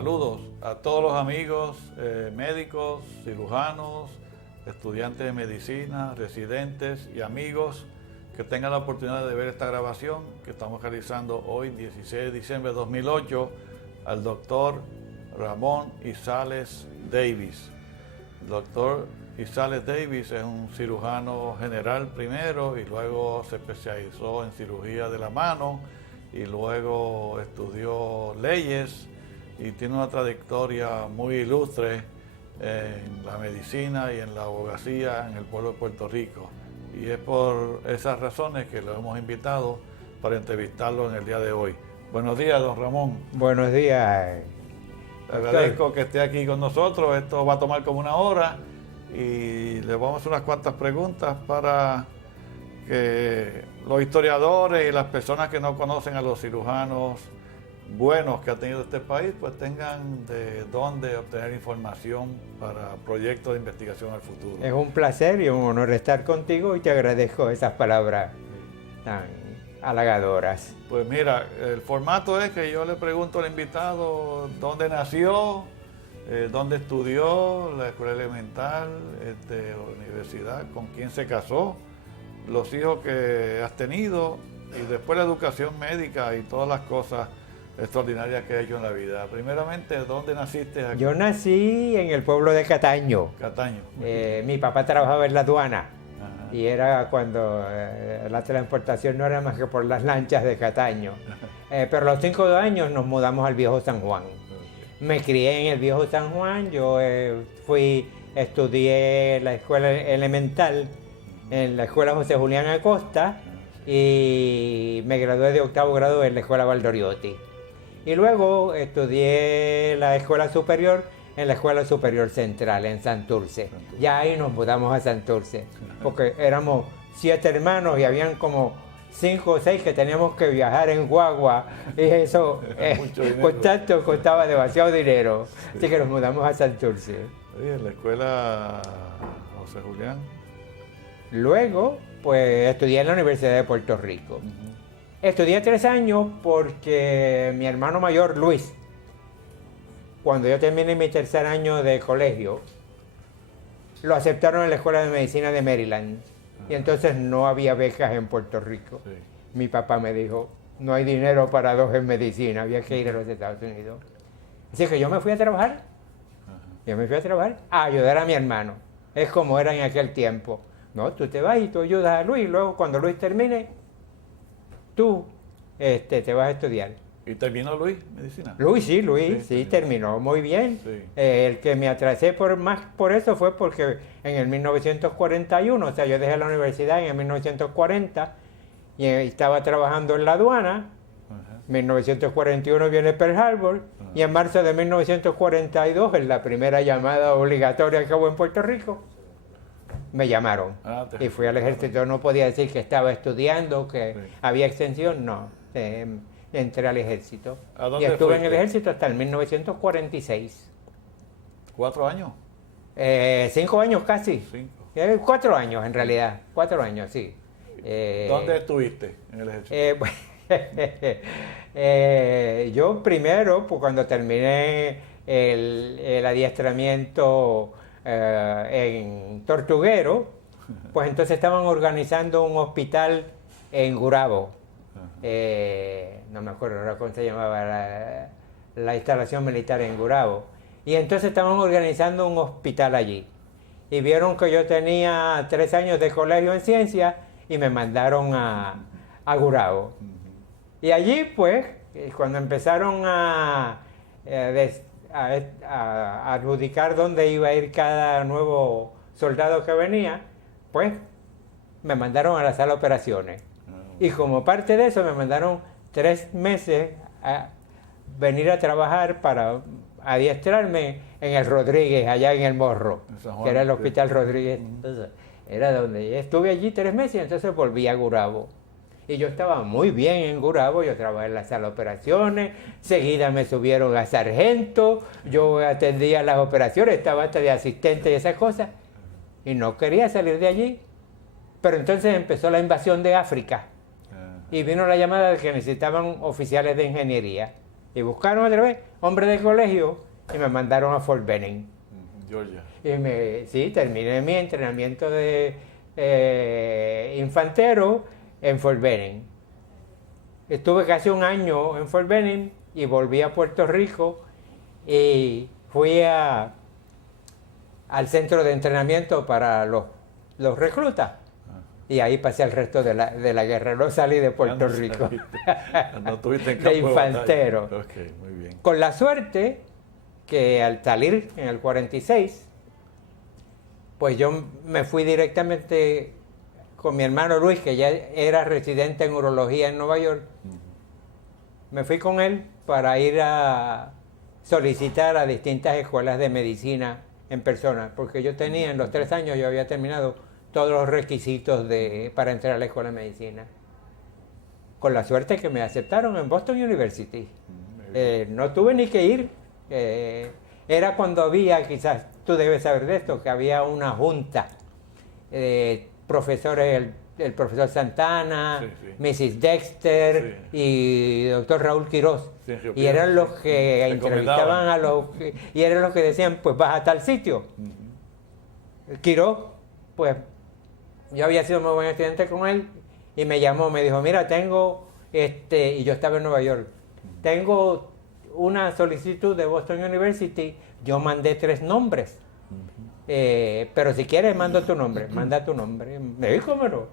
Saludos a todos los amigos médicos, cirujanos, estudiantes de medicina, residentes y amigos que tengan la oportunidad de ver esta grabación que estamos realizando hoy, 16 de diciembre de 2008, al doctor Ramón Izales Davis. El doctor Izales Davis es un cirujano general primero y luego se especializó en cirugía de la mano y luego estudió leyes y tiene una trayectoria muy ilustre en la medicina y en la abogacía en el pueblo de Puerto Rico. Y es por esas razones que lo hemos invitado para entrevistarlo en el día de hoy. Buenos días, don Ramón. Buenos días. Le agradezco que esté aquí con nosotros. Esto va a tomar como una hora y le vamos a hacer unas cuantas preguntas para que los historiadores y las personas que no conocen a los cirujanos buenos que ha tenido este país, pues tengan de dónde obtener información para proyectos de investigación al futuro. Es un placer y un honor estar contigo y te agradezco esas palabras tan halagadoras. Pues mira, el formato es que yo le pregunto al invitado dónde nació, dónde estudió, la escuela elemental, universidad, con quién se casó, los hijos que has tenido y después la educación médica y todas las cosas extraordinarias que ha hecho en la vida. Primeramente, ¿dónde naciste aquí? Yo nací en el pueblo de Cataño. Cataño. Mi papá trabajaba en la aduana. Ajá. Y era cuando la transportación no era más que por las lanchas de Cataño. Pero a los 5 años nos mudamos al Viejo San Juan. Okay. Me crié en el Viejo San Juan. Yo estudié la escuela elemental en la escuela José Julián Acosta y me gradué de 8º grado en la escuela Valdoriotti. Y luego estudié la escuela superior en la Escuela Superior Central en Santurce. Ya ahí nos mudamos a Santurce, porque éramos 7 hermanos y habían como 5 o 6 que teníamos que viajar en guagua y eso con tanto costaba demasiado dinero. Así que nos mudamos a Santurce. Oye, en la escuela José Julián. Luego, pues estudié en la Universidad de Puerto Rico. Estudié 3 años porque mi hermano mayor, Luis, cuando yo terminé mi 3er año de colegio, lo aceptaron en la Escuela de Medicina de Maryland. Y entonces no había becas en Puerto Rico. Sí. Mi papá me dijo, no hay dinero para 2 en medicina, había que ir a los Estados Unidos. Así que yo me fui a trabajar. Yo me fui a trabajar a ayudar a mi hermano. Es como era en aquel tiempo. No, tú te vas y tú ayudas a Luis, luego cuando Luis termine, tú te vas a estudiar. ¿Y terminó Luis medicina? Luis sí, terminó muy bien. Sí. El que me atrasé más por eso fue porque en el 1941, o sea, yo dejé la universidad en el 1940 y estaba trabajando en la aduana. En 1941 viene Pearl Harbor y en marzo de 1942, en la primera llamada obligatoria que hubo en Puerto Rico, me llamaron y fui al ejército. No podía decir que estaba estudiando, que había extensión, no. Entré al ejército y estuve en el ejército hasta el 1946. 4 años. 5 años casi. 5. 4 años en realidad. 4 años, sí. ¿Dónde estuviste en el ejército? Yo primero, pues cuando terminé el adiestramiento en Tortuguero, pues entonces estaban organizando un hospital en Gurabo. No me acuerdo ahora cómo se llamaba la instalación militar en Gurabo. Y entonces estaban organizando un hospital allí. Y vieron que yo tenía 3 años de colegio en ciencia y me mandaron a Gurabo. Y allí, pues, cuando empezaron a adjudicar dónde iba a ir cada nuevo soldado que venía, pues me mandaron a la sala de operaciones. Y como parte de eso me mandaron 3 meses a venir a trabajar para adiestrarme en el Rodríguez, allá en el Morro, que era el Hospital Rodríguez. Entonces, era donde estuve allí 3 meses y entonces volví a Gurabo. Y yo estaba muy bien en Gurabo, yo trabajé en la sala de operaciones, seguida me subieron a sargento, yo atendía las operaciones, estaba hasta de asistente y esas cosas, y no quería salir de allí. Pero entonces empezó la invasión de África, y vino la llamada de que necesitaban oficiales de ingeniería. Y buscaron otra vez hombre de colegio y me mandaron a Fort Benning. Georgia. Y sí, terminé mi entrenamiento de infantero en Fort Benning. Estuve casi un año en Fort Benning y volví a Puerto Rico y fui al centro de entrenamiento para los reclutas. Y ahí pasé el resto de la guerra. No salí de Puerto Rico. No tuviste en de campo infantero. de batalla. Ok, muy bien. Con la suerte que al salir en el 46, pues yo me fui directamente con mi hermano Luis, que ya era residente en urología en Nueva York. Me fui con él para ir a solicitar a distintas escuelas de medicina en persona, porque yo tenía, en los 3 años, yo había terminado todos los requisitos para entrar a la escuela de medicina. Con la suerte que me aceptaron en Boston University. No tuve ni que ir. Era cuando había, quizás tú debes saber de esto, que había una junta de profesores, el profesor Santana, Mrs. Dexter y el doctor Raúl Quirós. Y eran los que entrevistaban a y eran los que decían, pues vas a tal sitio. Quirós, pues yo había sido muy buen estudiante con él y me llamó, me dijo, mira, tengo, y yo estaba en Nueva York, tengo una solicitud de Boston University, yo mandé 3 nombres, pero si quieres manda tu nombre. Me dijo, ¿cómo no?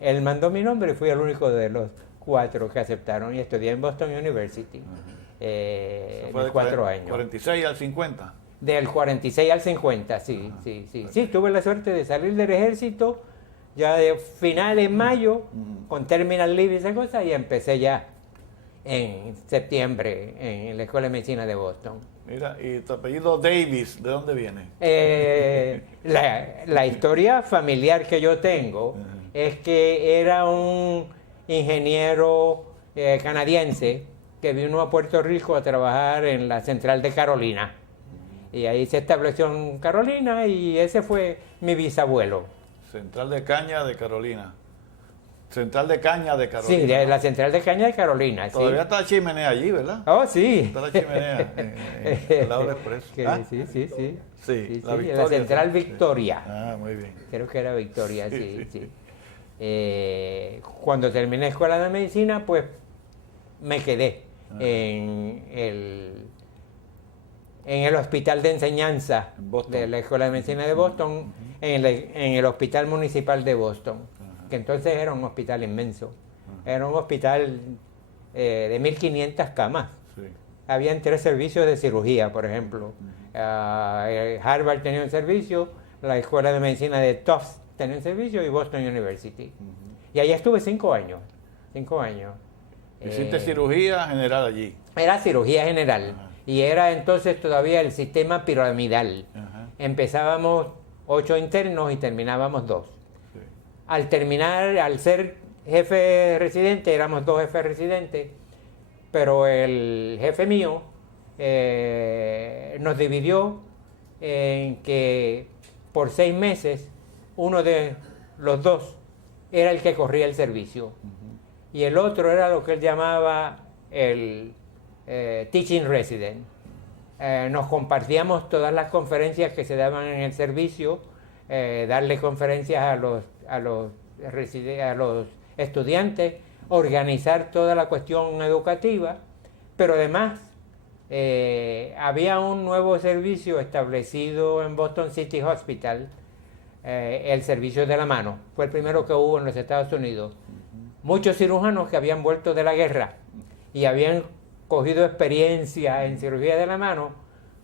Él mandó mi nombre y fui el único de los 4 que aceptaron y estudié en Boston University, fue de 4 años. 46 al 50. Del 46 al 50, sí, sí, tuve la suerte de salir del ejército ya de final en mayo, con terminal leave y esa cosa, y empecé ya en septiembre en la Escuela de Medicina de Boston. Mira, y tu apellido Davis, ¿de dónde viene? La historia familiar que yo tengo es que era un ingeniero canadiense que vino a Puerto Rico a trabajar en la central de Carolina. Y ahí se estableció en Carolina y ese fue mi bisabuelo. Central de Caña de Carolina. Central de Caña de Carolina. Sí, de la central de Caña de Carolina. Todavía sí. Está la chimenea allí, ¿verdad? Oh, sí. Está la chimenea al lado del expreso. Sí, la Victoria, la central sí. Victoria. Ah, muy bien. Creo que era Victoria, sí. Cuando terminé escuela de medicina, pues me quedé en el hospital de enseñanza de la Escuela de Medicina de Boston, en el Hospital Municipal de Boston, que entonces era un hospital inmenso. Era un hospital de 1.500 camas. Sí. Habían 3 servicios de cirugía, por ejemplo. Harvard tenía un servicio, la Escuela de Medicina de Tufts tenía un servicio y Boston University. Y ahí estuve 5 años. 5 años. ¿Hiciste cirugía general allí? Era cirugía general. Y era entonces todavía el sistema piramidal. Empezábamos 8 internos y terminábamos 2. Sí. Al ser jefe residente, éramos 2 jefes residentes, pero el jefe mío nos dividió en que por 6 meses uno de los 2 era el que corría el servicio y el otro era lo que él llamaba el teaching resident. Nos compartíamos todas las conferencias que se daban en el servicio, darle conferencias a los estudiantes, organizar toda la cuestión educativa, pero además había un nuevo servicio establecido en Boston City Hospital, el servicio de la mano. Fue el primero que hubo en los Estados Unidos. Muchos cirujanos que habían vuelto de la guerra y habían cogido experiencia en cirugía de la mano,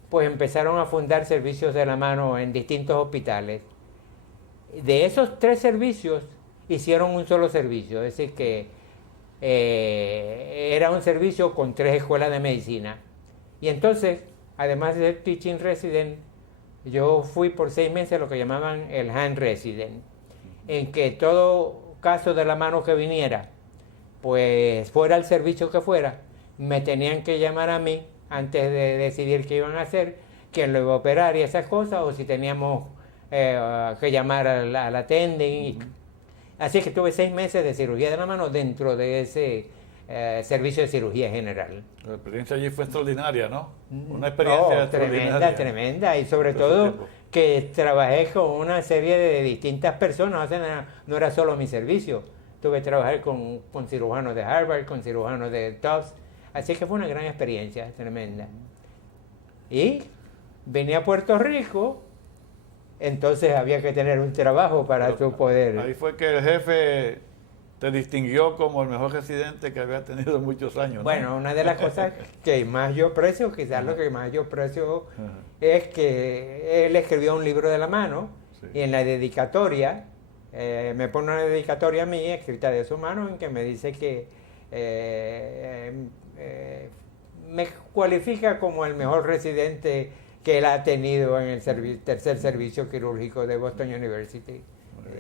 pues empezaron a fundar servicios de la mano en distintos hospitales. De esos 3 servicios hicieron un solo servicio, es decir que era un servicio con 3 escuelas de medicina. Y entonces, además de ser teaching resident, yo fui por 6 meses lo que llamaban el hand resident, en que todo caso de la mano que viniera, pues fuera el servicio que fuera, me tenían que llamar a mí antes de decidir qué iban a hacer, quién lo iba a operar y esas cosas, o si teníamos que llamar al attending. Así que tuve 6 meses de cirugía de la mano dentro de ese servicio de cirugía general. La experiencia allí fue extraordinaria, ¿no? Una experiencia extraordinaria. Tremenda, y sobre todo que trabajé con una serie de distintas personas, o sea, no era solo mi servicio, tuve que trabajar con cirujanos de Harvard, con cirujanos de Tufts, así que fue una gran experiencia, tremenda. Y vine a Puerto Rico, entonces había que tener un trabajo para tu poder. Ahí fue que el jefe te distinguió como el mejor residente que había tenido en muchos años, ¿no? Bueno, una de las cosas que más yo aprecio, quizás lo que más yo aprecio, es que él escribió un libro de la mano, sí, y en la dedicatoria, me pone una dedicatoria a mí, escrita de su mano, en que me dice que me cualifica como el mejor residente que él ha tenido en el tercer servicio quirúrgico de Boston University.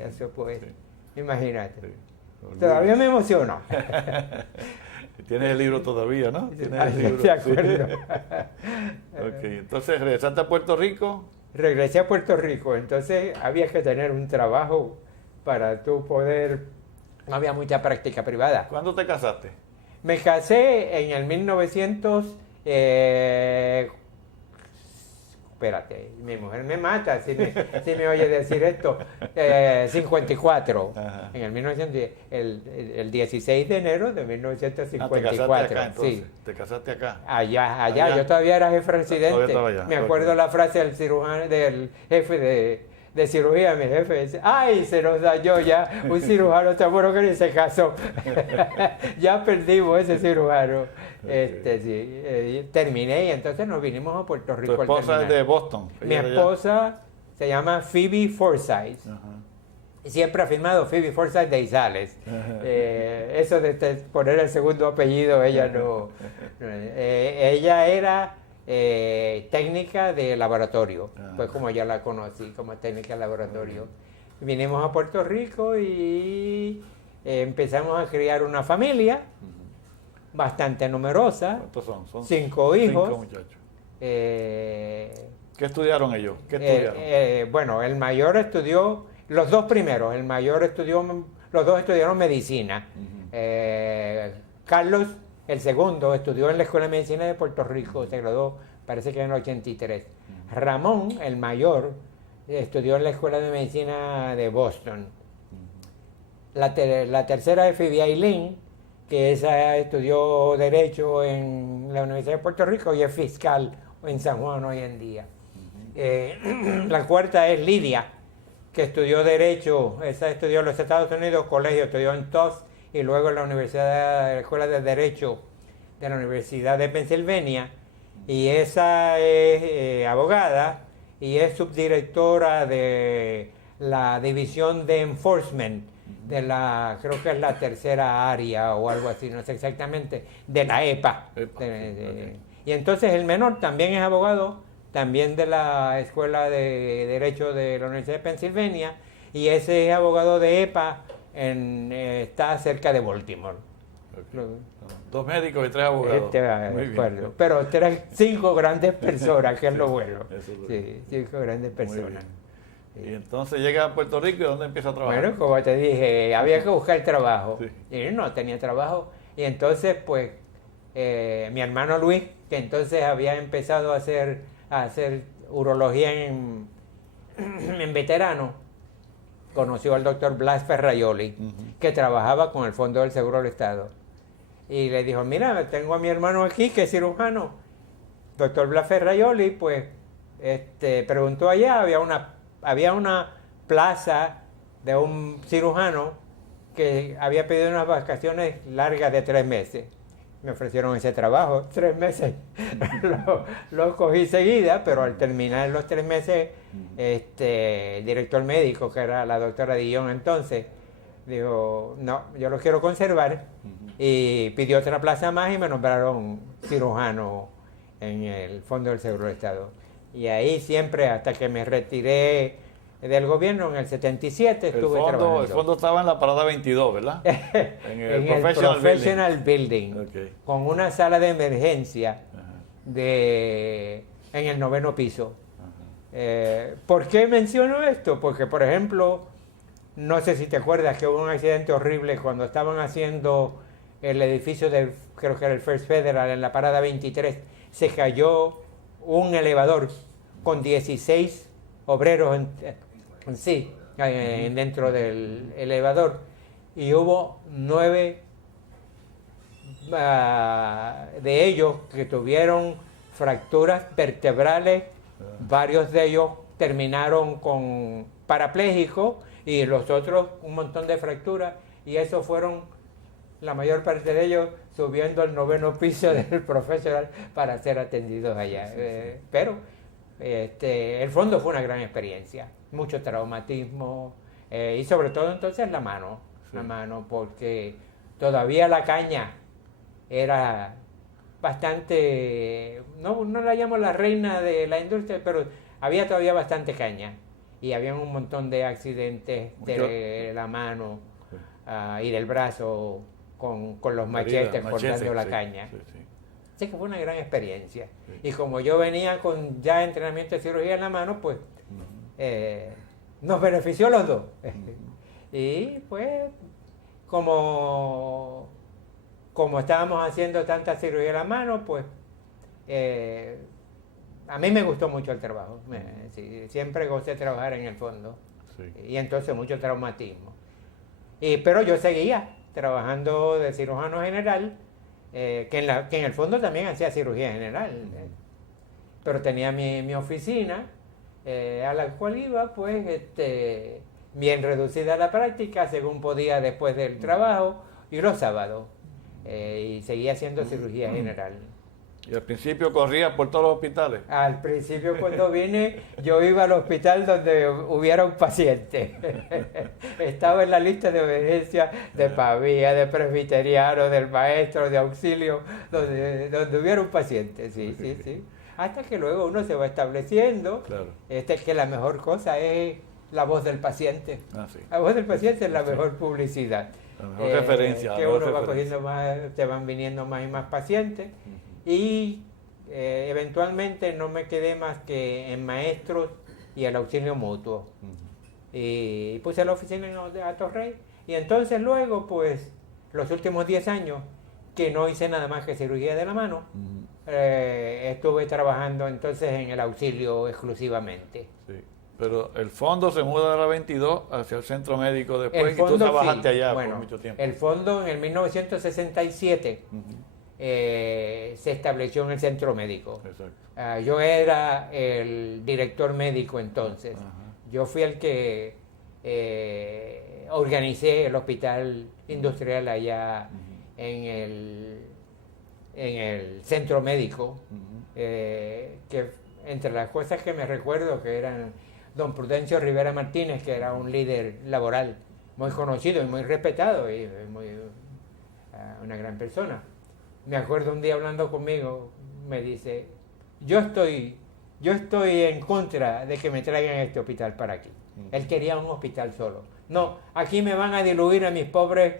Eso pues, sí, imagínate. Sí. Todavía me emociono. Tienes el libro todavía, ¿no? ¿Tienes el libro? De acuerdo. Okay. Entonces, ¿regresaste a Puerto Rico? Regresé a Puerto Rico. Entonces, había que tener un trabajo para tú poder... No había mucha práctica privada. ¿Cuándo te casaste? Me casé en el 1900... espérate, mi mujer me mata si me oye decir esto, 54, ajá, en el 1910, el 16 de enero de 1954. ¿Te casaste acá, entonces? Sí. ¿Te casaste acá? Allá, yo todavía era jefe residente. Me acuerdo la frase del cirujano, del jefe de cirugía, mi jefe dice, ¡ay, se nos dañó ya un cirujano tan bueno que ni se casó! Ya perdimos ese cirujano. Sí, terminé y entonces nos vinimos a Puerto Rico. ¿Tu esposa es de Boston? Mi esposa se llama Phoebe Forsyth. Y siempre ha firmado Phoebe Forsyth de Izales. Eso de poner el segundo apellido, ella no. Ella era técnica de laboratorio. Pues como ya la conocí, como técnica de laboratorio. Vinimos a Puerto Rico y empezamos a criar una familia bastante numerosa. ¿Cuántos son? Son 5 hijos. 5 muchachos. ¿Qué estudiaron ellos? ¿Qué estudiaron? Bueno, el mayor estudió, los dos primeros, los dos estudiaron medicina. Carlos, el segundo, estudió en la Escuela de Medicina de Puerto Rico, se graduó, parece que en el 83. Ramón, el mayor, estudió en la Escuela de Medicina de Boston. La tercera es Phoebe Aileen, que esa estudió Derecho en la Universidad de Puerto Rico y es fiscal en San Juan hoy en día. La cuarta es Lidia, que estudió Derecho, esa estudió en los Estados Unidos, colegio, estudió en Tufts y luego en la Escuela de Derecho de la Universidad de Pensilvania, y esa es abogada y es subdirectora de la División de Enforcement de creo que es la tercera área o algo así, no sé exactamente, de la EPA. Y entonces el menor también es abogado, también de la Escuela de Derecho de la Universidad de Pensilvania, y ese es abogado de EPA, está cerca de Baltimore. Okay. 2 médicos y 3 abogados. Muy bien. Pero 5 grandes personas, que es lo bueno. Sí, 5 grandes personas. Y entonces llega a Puerto Rico, ¿y dónde empieza a trabajar? Bueno, como te dije, había que buscar trabajo. Sí. Y no tenía trabajo. Y entonces, pues, mi hermano Luis, que entonces había empezado a hacer urología en veterano, conoció al doctor Blas Ferraioli, que trabajaba con el Fondo del Seguro del Estado. Y le dijo, mira, tengo a mi hermano aquí, que es cirujano. Doctor Blas Ferraioli, pues, preguntó allá, había una plaza de un cirujano que había pedido unas vacaciones largas de 3 meses. Me ofrecieron ese trabajo, 3 meses. lo cogí seguida, pero al terminar los 3 meses, el director médico, que era la doctora Dillon entonces, dijo, no, yo lo quiero conservar. Y pidió otra plaza más y me nombraron cirujano en el Fondo del Seguro del Estado. Y ahí siempre, hasta que me retiré del gobierno, en el 77 estuve trabajando. El fondo estaba en la parada 22, ¿verdad? En el Professional Building. Okay. Con una sala de emergencia en el 9º piso. ¿Por qué menciono esto? Porque, por ejemplo, no sé si te acuerdas que hubo un accidente horrible cuando estaban haciendo el edificio del, creo que era el First Federal, en la parada 23, se cayó un elevador con 16 obreros en sí, dentro del elevador, y hubo 9 de ellos que tuvieron fracturas vertebrales, varios de ellos terminaron con parapléjicos y los otros un montón de fracturas, y esos fueron, la mayor parte de ellos, subiendo al 9º piso del profesional para ser atendidos allá. Pero el fondo fue una gran experiencia, mucho traumatismo, y sobre todo entonces la mano, porque todavía la caña era bastante, no la llamo la reina de la industria, pero había todavía bastante caña, y había un montón de accidentes de la mano y del brazo con los machetes cortando la caña. Así que fue una gran experiencia. Sí. Y como yo venía con ya entrenamiento de cirugía en la mano, pues nos benefició los dos. Y pues como estábamos haciendo tanta cirugía en la mano, pues a mí me gustó mucho el trabajo. Siempre gocé de trabajar en el fondo. Sí. Y entonces mucho traumatismo. Pero yo seguía trabajando de cirujano general, que en el fondo también hacía cirugía general, pero tenía mi oficina, a la cual iba pues bien reducida la práctica, según podía después del trabajo, y los sábados, y seguía haciendo cirugía general. ¿Y al principio corría por todos los hospitales? Al principio, cuando vine, yo iba al hospital donde hubiera un paciente. Estaba en la lista de emergencia de Pavía, de Presbiteriano, del Maestro, de Auxilio, donde hubiera un paciente, sí. Hasta que luego uno se va estableciendo, claro. Que la mejor cosa es la voz del paciente. Sí. La voz del paciente es la mejor publicidad. La mejor referencia. Que uno va cogiendo más, te van viniendo más y más pacientes. Y eventualmente no me quedé más que en maestros y el auxilio mutuo. Y puse la oficina en Atorrey. Y entonces luego, pues, los últimos 10 años, que no hice nada más que cirugía de la mano, estuve trabajando entonces en el auxilio exclusivamente. Sí. Pero el fondo se muda de la 22 hacia el centro médico después, y tú trabajaste allá por mucho tiempo. El fondo en el 1967... se estableció en el centro médico. Yo era el director médico entonces. Yo fui el que organicé el hospital industrial allá en el centro médico, que entre las cosas que me recuerdo que eran don Prudencio Rivera Martínez, que era un líder laboral muy conocido y muy respetado, y una gran persona. Me acuerdo un día hablando conmigo, me dice, yo estoy en contra de que me traigan este hospital para aquí. Él quería un hospital solo. No, aquí me van a diluir a mis pobres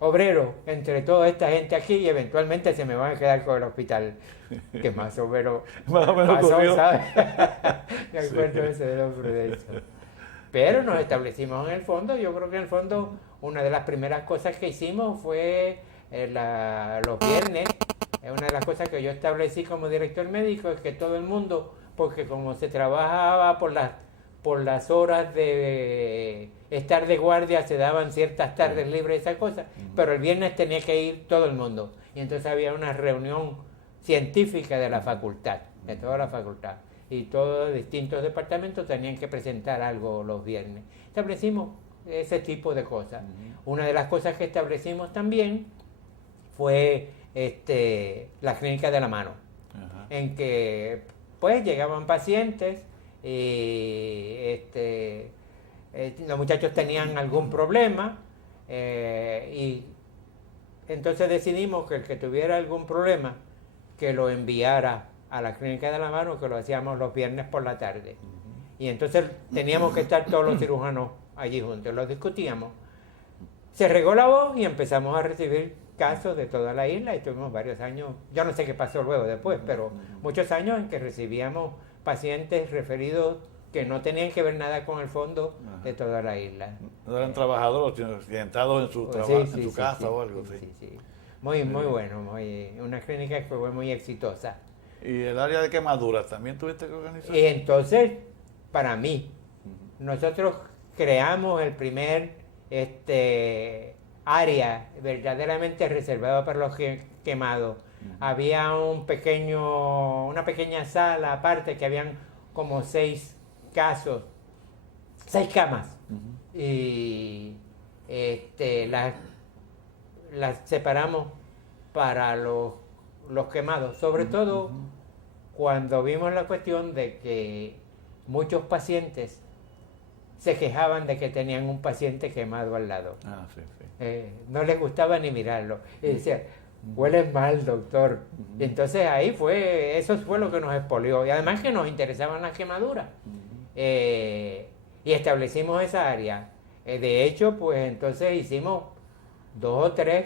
obreros entre toda esta gente aquí, y eventualmente se me van a quedar con el hospital. Que más o menos pasó, ¿sabes? Me acuerdo ese de don Prudencio. Pero nos establecimos en el fondo. Yo creo que en el fondo una de las primeras cosas que hicimos fue los viernes. Una de las cosas que yo establecí como director médico es que todo el mundo, porque como se trabajaba por las horas de estar de guardia, se daban ciertas tardes libres, esas cosas, pero el viernes tenía que ir todo el mundo, y entonces había una reunión científica de la facultad, de toda la facultad, y todos los distintos departamentos tenían que presentar algo los viernes. Establecimos ese tipo de cosas. Una de las cosas que establecimos también fue la clínica de la mano, en que pues llegaban pacientes y los muchachos tenían algún problema, y entonces decidimos que el que tuviera algún problema que lo enviara a la clínica de la mano, que lo hacíamos los viernes por la tarde. Y entonces teníamos que estar todos los cirujanos allí juntos, lo discutíamos. Se regó la voz y empezamos a recibir casos de toda la isla, y tuvimos varios años, yo no sé qué pasó luego después, pero muchos años en que recibíamos pacientes referidos que no tenían que ver nada con el fondo de toda la isla. No eran trabajadores, sino accidentados en su trabajo, en su casa o algo así. Sí. Muy bueno, una clínica que fue muy exitosa. ¿Y el área de quemaduras también tuviste que organizar? Y entonces, para mí, nosotros creamos el primer área verdaderamente reservada para los quemados. Había una pequeña sala aparte que habían como 6 camas. Y las separamos para los quemados, sobre todo cuando vimos la cuestión de que muchos pacientes se quejaban de que tenían un paciente quemado al lado. No les gustaba ni mirarlo. Y decían, huele mal, doctor. Y entonces eso fue lo que nos expolió. Y además que nos interesaban las quemaduras. Y establecimos esa área. De hecho, pues entonces hicimos 2 o 3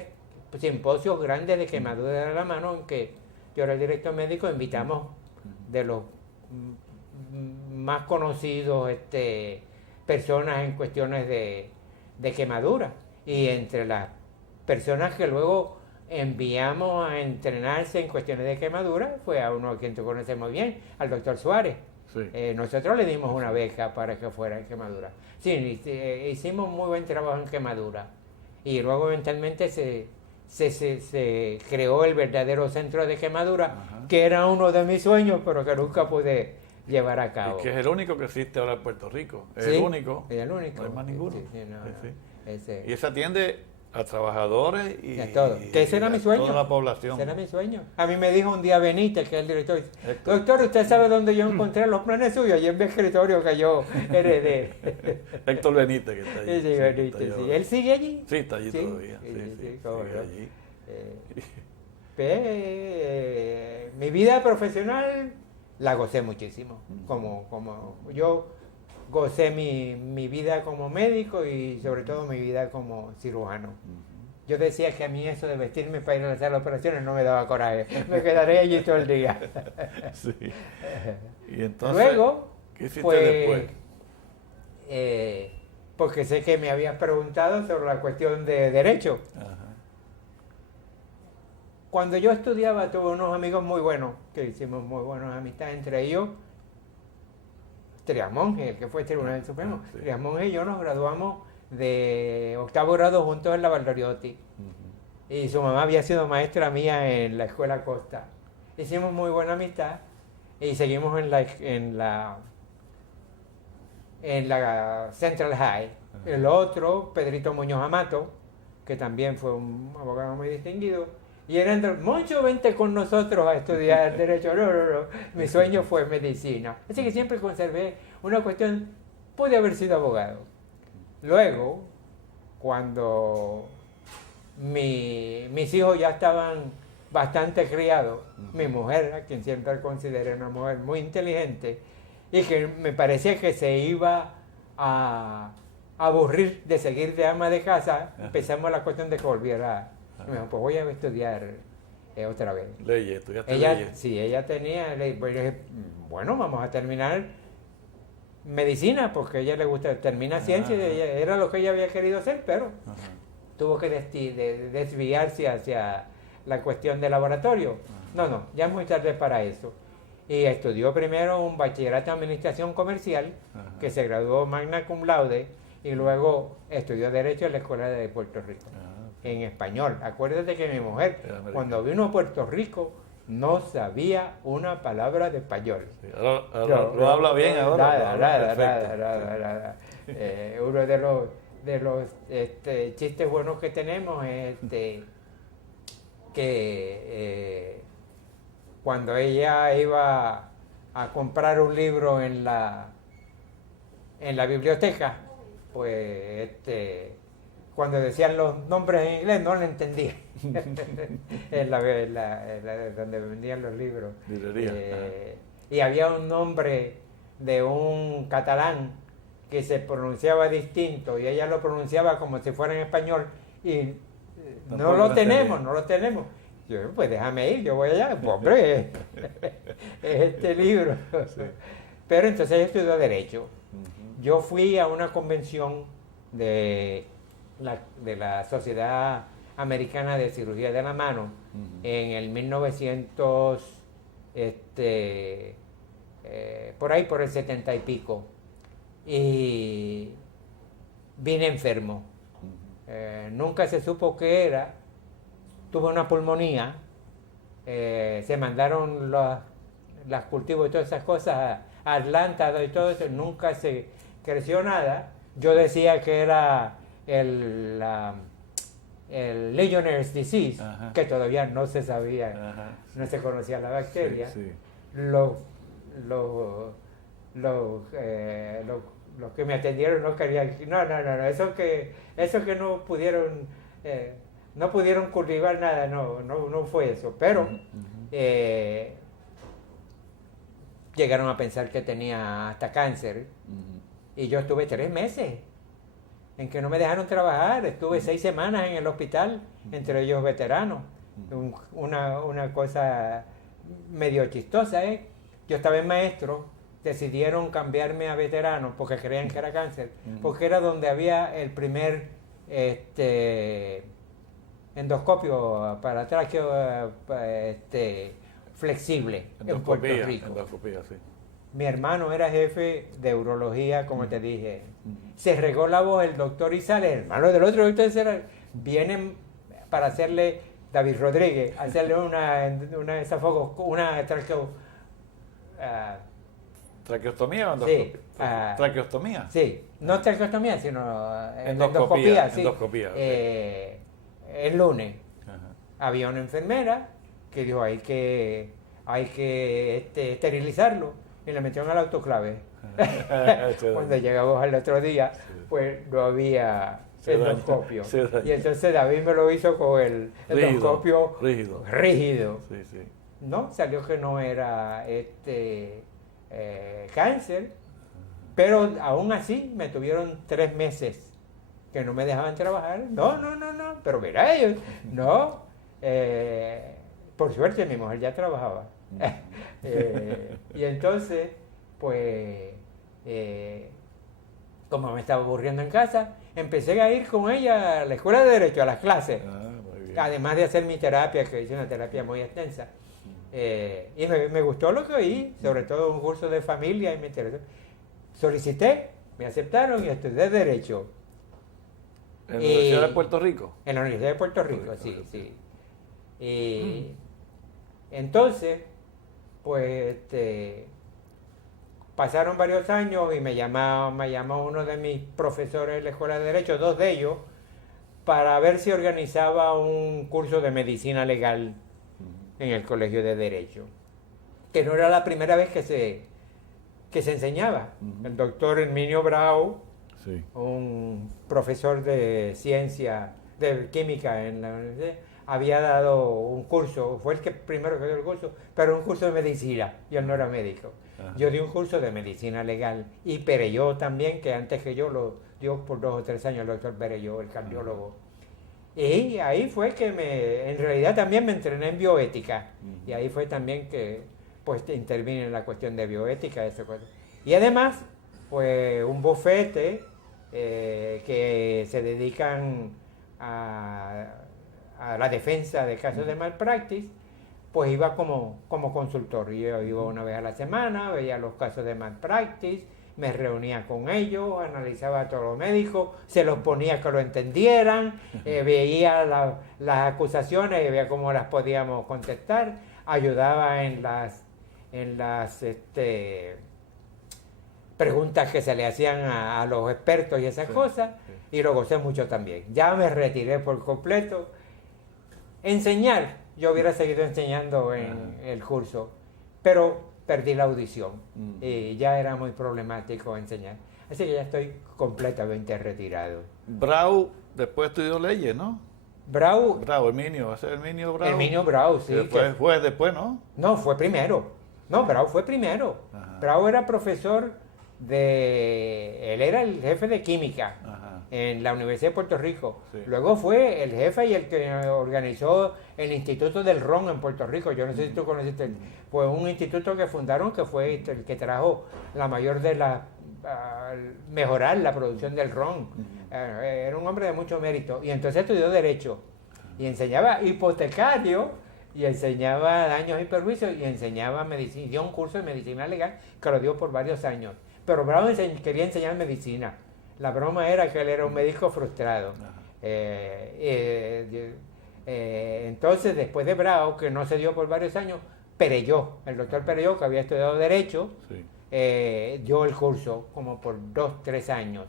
simposios grandes de quemadura de la mano en que yo era el director médico, invitamos de los más conocidos personas en cuestiones de quemadura. Y entre las personas que luego enviamos a entrenarse en cuestiones de quemadura fue a uno a quien tú conoces muy bien, al doctor Suárez. Sí. Nosotros le dimos una beca para que fuera en quemadura. Sí, hicimos muy buen trabajo en quemadura. Y luego eventualmente se creó el verdadero centro de quemadura, que era uno de mis sueños, pero que nunca pude llevar a cabo. Es que es el único que existe ahora en Puerto Rico. Es sí, el único. Es el único. No hay más ninguno. Sí. Y se atiende a trabajadores y a todo. Que ese era mi sueño. Toda la población. Ese era mi sueño. A mí me dijo un día Benítez, que es el director, doctor, ¿usted sabe dónde yo encontré los planes suyos? Allí en mi escritorio que yo heredé. Héctor Benítez, que está allí. Sí, Benítez, sí. ¿Él sigue allí? Sí, está allí todavía. Sí, sigue allí. Mi vida profesional la gocé muchísimo. Como yo gocé mi vida como médico y sobre todo mi vida como cirujano. Yo decía que a mí eso de vestirme para ir a hacer las operaciones no me daba coraje. Me quedaré allí todo el día. Sí. Y entonces, luego, ¿qué hiciste pues, después? Porque sé que me habías preguntado sobre la cuestión de derecho. Cuando yo estudiaba tuve unos amigos muy buenos, que hicimos muy buenas amistades, entre ellos Trias Monge, el que fue Tribunal Supremo. Trias Monge y yo nos graduamos de 8º grado juntos en la Valdoriotti. Y su mamá había sido maestra mía en la Escuela Costa. Hicimos muy buena amistad y seguimos en la Central High. El otro, Pedrito Muñoz Amato, que también fue un abogado muy distinguido. Y era Moncho, vente con nosotros a estudiar Derecho. No. Mi sueño fue medicina. Así que siempre conservé una cuestión, pude haber sido abogado. Luego, cuando mis hijos ya estaban bastante criados, mi mujer, a quien siempre consideré una mujer muy inteligente, y que me parecía que se iba a aburrir de seguir de ama de casa, empezamos la cuestión de que volviera. Me dijo, pues voy a estudiar otra vez. Leyes, estudiaste ella, leyes. Sí, ella tenía leyes. Pues yo dije, bueno, vamos a terminar medicina, porque a ella le gusta, termina ciencia, y era lo que ella había querido hacer, pero tuvo que desviarse hacia la cuestión de laboratorio. No, ya es muy tarde para eso. Y estudió primero un bachillerato en administración comercial, que se graduó magna cum laude, y luego estudió Derecho en la Escuela de Puerto Rico. En español. Acuérdate que mi mujer, cuando vino a Puerto Rico, no sabía una palabra de español. Sí, ahora lo habla bien ahora. Nada. Uno de los chistes buenos que tenemos es que cuando ella iba a comprar un libro en la biblioteca, pues cuando decían los nombres en inglés no lo entendía. en la donde vendían los libros. Y había un nombre de un catalán que se pronunciaba distinto y ella lo pronunciaba como si fuera en español y no lo tenemos. Yo, pues déjame ir, yo voy allá. Pues, hombre, es este libro. Pero entonces ella estudió Derecho. Yo fui a una convención de la Sociedad Americana de Cirugía de la Mano en el 1900, por ahí por el 70 y pico. Y vine enfermo. Nunca se supo qué era. Tuve una pulmonía. Se mandaron las cultivos y todas esas cosas a Atlanta y todo eso. Nunca se creció nada. Yo decía que era el Legionnaire's Disease, que todavía no se sabía, no se conocía la bacteria. Sí. Los que me atendieron no querían, no, eso que no pudieron cultivar nada, no fue eso, pero llegaron a pensar que tenía hasta cáncer, y yo estuve 3 meses en que no me dejaron trabajar, estuve 6 semanas en el hospital, entre ellos veteranos, una cosa medio chistosa, yo estaba en maestro, decidieron cambiarme a veterano porque creían que era cáncer, porque era donde había el primer endoscopio para tráqueo flexible en Puerto Rico. Endoscopía, sí. Mi hermano era jefe de urología, como te dije. Se regó la voz el doctor Izal, el hermano del otro doctor Izal, vienen para hacerle, David Rodríguez, hacerle una esófago, una ¿traqueostomía o endoscopía? Sí, ¿traqueostomía? Sí, no traqueostomía, sino endoscopía. Sí. Endoscopía, el lunes había una enfermera que dijo hay que esterilizarlo y le metieron al autoclave. Cuando llegamos al otro día, pues no había endoscopio. Y entonces David me lo hizo con el endoscopio rígido. Sí, sí. No, salió que no era cáncer, pero aún así me tuvieron 3 meses que no me dejaban trabajar. No, pero mira ellos, no. Por suerte mi mujer ya trabajaba. Y entonces, pues, como me estaba aburriendo en casa, empecé a ir con ella a la escuela de Derecho, a las clases. Además de hacer mi terapia, que hice una terapia muy extensa. Y me gustó lo que oí, sobre todo un curso de familia, y me interesó. Solicité, me aceptaron y estudié Derecho. ¿En la Universidad de Puerto Rico? En la Universidad de Puerto Rico, sí. Y entonces, pues, pasaron varios años y me llamó uno de mis profesores de la Escuela de Derecho, 2 de ellos, para ver si organizaba un curso de medicina legal en el Colegio de Derecho, que no era la primera vez que se enseñaba. El doctor Herminio Brau, sí, un profesor de ciencia, de química en la universidad, había dado un curso, fue el que primero que dio el curso, pero un curso de medicina, yo no era médico. Yo di un curso de medicina legal, y Perelló también, que antes que yo lo dio por 2 o 3 años el doctor Perelló, el cardiólogo. Y ahí fue que en realidad también me entrené en bioética, y ahí fue también que pues intervine en la cuestión de bioética. Y además, pues un bufete que se dedican a la defensa de casos de malpractice, pues iba como consultor. Yo iba una vez a la semana, veía los casos de malpractice, me reunía con ellos, analizaba a todos los médicos, se los ponía que lo entendieran, veía las acusaciones y veía cómo las podíamos contestar, ayudaba en las preguntas que se le hacían a los expertos y esas cosas, y lo gocé mucho también. Ya me retiré por completo. Enseñar, yo hubiera seguido enseñando en el curso, pero perdí la audición y ya era muy problemático enseñar. Así que ya estoy completamente retirado. Brau después estudió leyes, ¿no? Brau, Herminio Brau. Herminio Brau, sí. Fue después, ¿no? No, fue primero. No, Brau fue primero. Brau era profesor él era el jefe de química. en la Universidad de Puerto Rico. Sí. Luego fue el jefe y el que organizó el Instituto del Ron en Puerto Rico. Yo no sé si tú conociste. Fue un instituto que fundaron que fue el que trajo la mayor de las... mejorar la producción del ron. Era un hombre de mucho mérito. Y entonces estudió Derecho. Y enseñaba hipotecario, y enseñaba daños y perjuicios, y enseñaba medicina. Dio un curso de medicina legal que lo dio por varios años. Pero Brown quería enseñar medicina. La broma era que él era un médico frustrado. Entonces, después de Brown, que no se dio por varios años, Perelló, el doctor Perelló, que había estudiado Derecho, Sí. dio el curso como por 2, 3 años.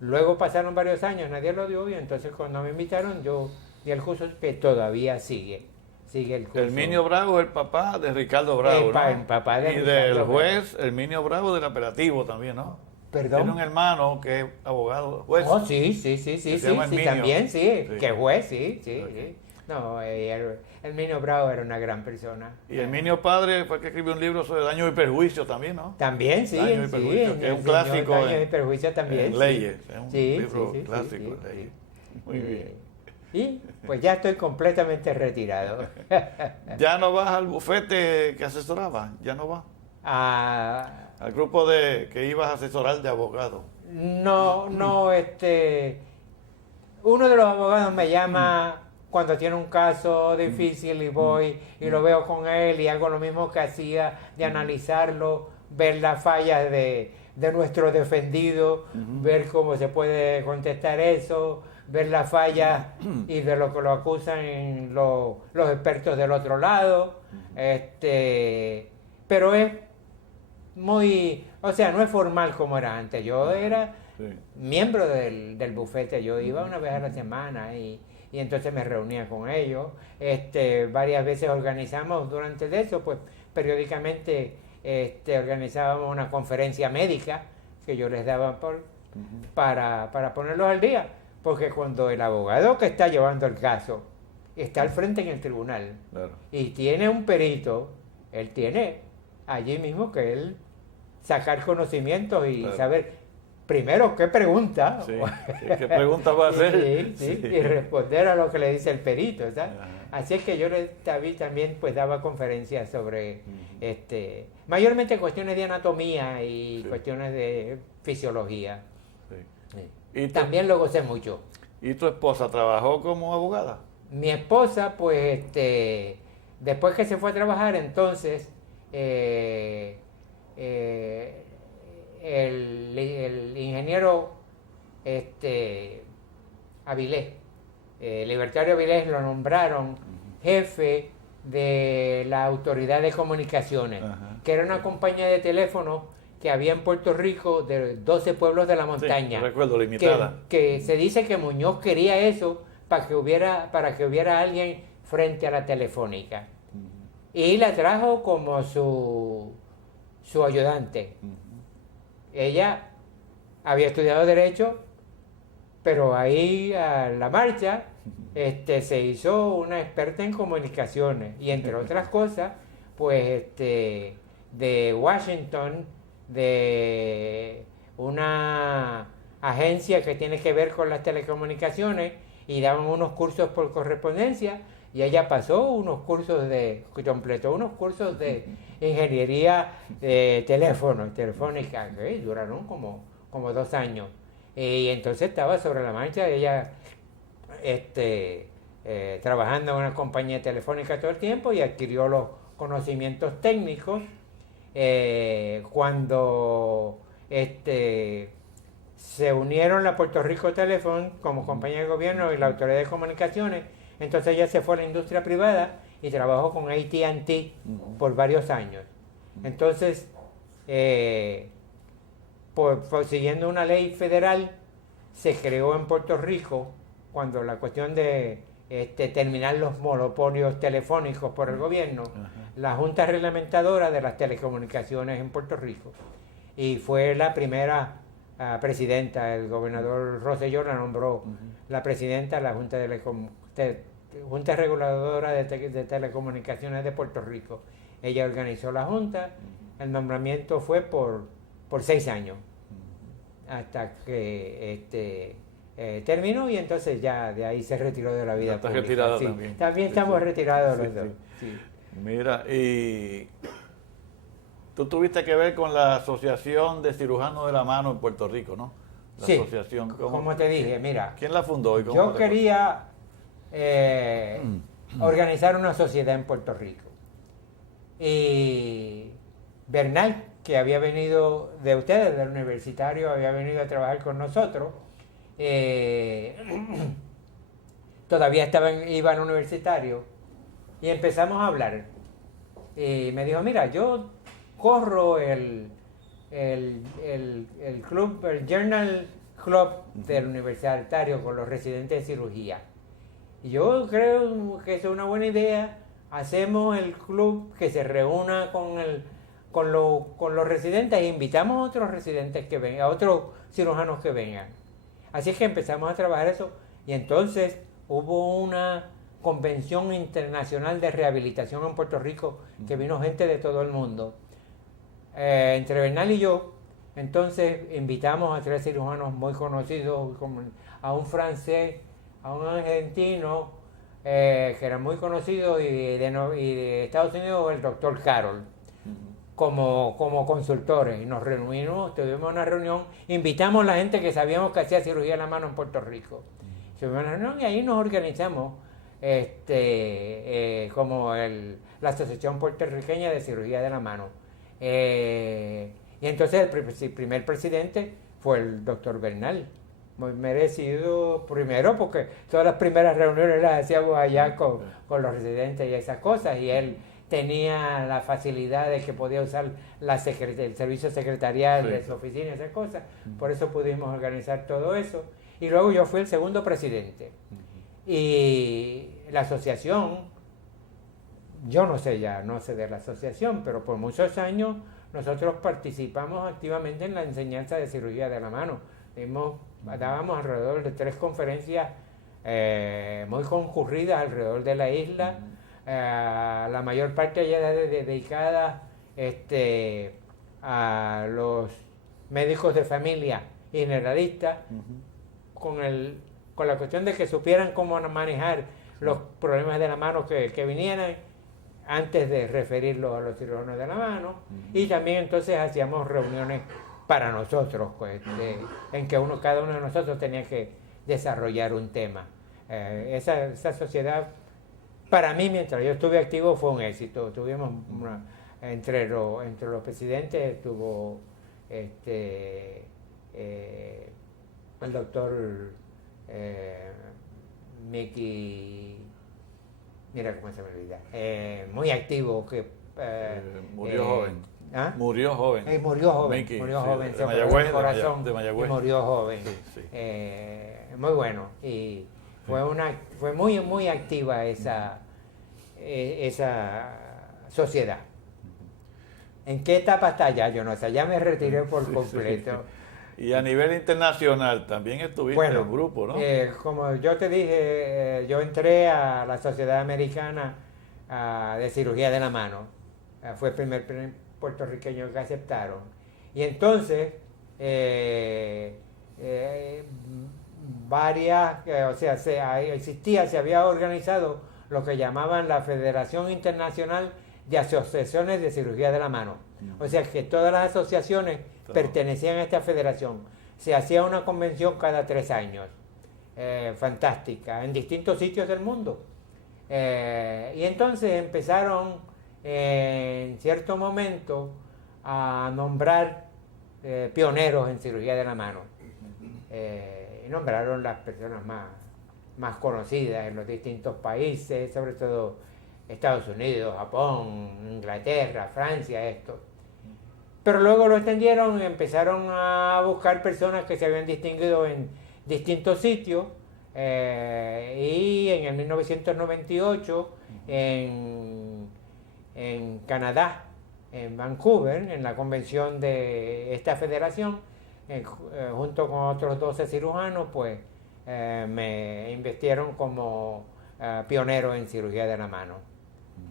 Luego pasaron varios años, nadie lo dio, y entonces cuando me invitaron yo di el curso que todavía sigue el curso. Herminio Bravo es el papá de Ricardo Bravo, ¿no? El papá de y Ricardo del Bravo. juez Herminio Bravo del apelativo también, ¿no? ¿Perdón? Tiene un hermano que es abogado, juez. Oh, sí, que se llama Herminio. también, sí, Sí. que juez, sí. Ok. No, Herminio Bravo era una gran persona. Y Herminio padre fue el que escribió un libro sobre daño y perjuicio también, ¿no? También, sí, Daño y sí, perjuicio, que es un enseñó clásico Daño y perjuicio también. en sí. leyes, es un Sí, libro sí, clásico sí, en leyes. sí. Muy bien. Y pues ya estoy completamente retirado. ¿Ya no vas al bufete que asesoraba? ¿Ya no vas? Ah, Al grupo de que ibas a asesorar de abogados. no, uno de los abogados me llama cuando tiene un caso difícil y voy y lo veo con él y hago lo mismo que hacía de analizarlo, ver las fallas de nuestro defendido, ver cómo se puede contestar eso, ver las fallas y de lo que lo acusan los expertos del otro lado. Pero es muy, o sea, no es formal como era antes. Yo era Sí. miembro del bufete, yo iba una vez a la semana y entonces me reunía con ellos. Varias veces organizamos durante de eso, pues periódicamente organizábamos una conferencia médica que yo les daba para ponerlos al día, porque cuando el abogado que está llevando el caso está al frente en el tribunal Claro. y tiene un perito, él tiene allí mismo que él sacar conocimientos y Claro. saber primero qué pregunta Sí, sí, ¿qué pregunta va a hacer? sí, y responder a lo que le dice el perito, ¿sabes? Ajá. Así es que yo también pues daba conferencias sobre mayormente cuestiones de anatomía y Sí. cuestiones de fisiología. Sí. Sí. ¿Y tu, También lo gocé mucho. ¿Y tu esposa trabajó como abogada? Mi esposa, pues, después que se fue a trabajar, entonces, el ingeniero Avilés, Libertario Avilés, lo nombraron jefe de la Autoridad de Comunicaciones, Ajá. que era una compañía de teléfono que había en Puerto Rico de 12 pueblos de la Sí, montaña. recuerdo, limitada. Que se dice que Muñoz quería eso para que hubiera alguien frente a la telefónica. Y la trajo como su ayudante. Ella había estudiado Derecho, pero ahí a la marcha se hizo una experta en comunicaciones. Y entre otras cosas, pues de Washington, de una agencia que tiene que ver con las telecomunicaciones, y daban unos cursos por correspondencia, y ella completó unos cursos de ingeniería de telefónica, que duraron como 2 años. Y entonces estaba sobre la marcha, ella trabajando en una compañía telefónica todo el tiempo y adquirió los conocimientos técnicos. Cuando se unieron la Puerto Rico Telephone como compañía de gobierno y la Autoridad de Comunicaciones, entonces ella se fue a la industria privada y trabajó con AT&T por varios años. Entonces, siguiendo una ley federal, se creó en Puerto Rico, cuando la cuestión de terminar los monopolios telefónicos por el gobierno, la Junta Reglamentadora de las Telecomunicaciones en Puerto Rico. Y fue la primera presidenta, el gobernador Rosselló la nombró la presidenta de la Junta Reguladora de Telecomunicaciones de Puerto Rico. Ella organizó la Junta, el nombramiento fue por 6 años, hasta que terminó y entonces ya de ahí se retiró de la vida Está pública. retirado Sí, también. también Sí, estamos sí. retirados Sí, los dos. sí. Sí. Mira, y tú tuviste que ver con la Asociación de Cirujanos de la Mano en Puerto Rico, ¿no? La Sí, asociación. como te dije, mira, ¿Quién la fundó y cómo yo la quería organizar una sociedad en Puerto Rico. Y Bernal, que había venido de ustedes, del universitario, había venido a trabajar con nosotros, todavía iba al universitario, y empezamos a hablar. Y me dijo, mira, yo corro el club, el Journal Club del universitario con los residentes de cirugía. Y yo creo que es una buena idea. Hacemos el club que se reúna con los residentes e invitamos a otros residentes que vengan, a otros cirujanos que vengan. Así que empezamos a trabajar eso y entonces hubo una convención internacional de rehabilitación en Puerto Rico que vino gente de todo el mundo. Entre Bernal y yo, entonces invitamos a 3 cirujanos muy conocidos, como a un francés, a un argentino, que era muy conocido, y de Estados Unidos el doctor Carroll, como consultores. Y nos reunimos, tuvimos una reunión, invitamos a la gente que sabíamos que hacía cirugía de la mano en Puerto Rico. Tuvimos una reunión y ahí nos organizamos como la Asociación Puertorriqueña de Cirugía de la Mano. Y entonces el primer presidente fue el doctor Bernal. Muy merecido, primero porque todas las primeras reuniones las hacíamos allá con los residentes y esas cosas, y él tenía la facilidad de que podía usar el servicio secretarial de su oficina y esas cosas, por eso pudimos organizar todo eso. Y luego yo fui el segundo presidente. Y la asociación, yo no sé de la asociación, pero por muchos años nosotros participamos activamente en la enseñanza de cirugía de la mano. Dábamos alrededor de 3 conferencias muy concurridas alrededor de la isla, la mayor parte ya dedicada a los médicos de familia y generalistas, con la cuestión de que supieran cómo manejar los problemas de la mano que vinieran antes de referirlos a los cirujanos de la mano. Y también entonces hacíamos reuniones para nosotros, pues, en que cada uno de nosotros tenía que desarrollar un tema. Esa sociedad, para mí, mientras yo estuve activo, fue un éxito. Tuvimos entre los presidentes estuvo el doctor Mickey, mira cómo se me olvida, muy activo, que murió joven. ¿Ah? Murió joven. Murió joven, Mickey, murió sí, joven, de se operó Mayagüez, el corazón de Mayagüez. y murió joven. Sí, sí. Muy bueno, y fue muy, muy activa esa sociedad. ¿En qué etapa está ya? Yo no sé, ya me retiré por completo. Y a nivel internacional también estuviste en un grupo, ¿no? Como yo te dije, yo entré a la Sociedad Americana de Cirugía de la Mano. Fue el primer puertorriqueño que aceptaron. Y entonces, se había organizado lo que llamaban la Federación Internacional de Asociaciones de Cirugía de la Mano. O sea que todas las asociaciones pertenecían a esta federación. Se hacía una convención cada 3 años, fantástica, en distintos sitios del mundo. Y entonces empezaron en cierto momento a nombrar pioneros en cirugía de la mano. Y nombraron las personas más conocidas en los distintos países, sobre todo Estados Unidos, Japón, Inglaterra, Francia, esto. Pero luego lo extendieron y empezaron a buscar personas que se habían distinguido en distintos sitios, y en el 1998 en Canadá, en Vancouver, en la convención de esta federación, junto con otros 12 cirujanos, pues me investigaron como pionero en cirugía de la mano,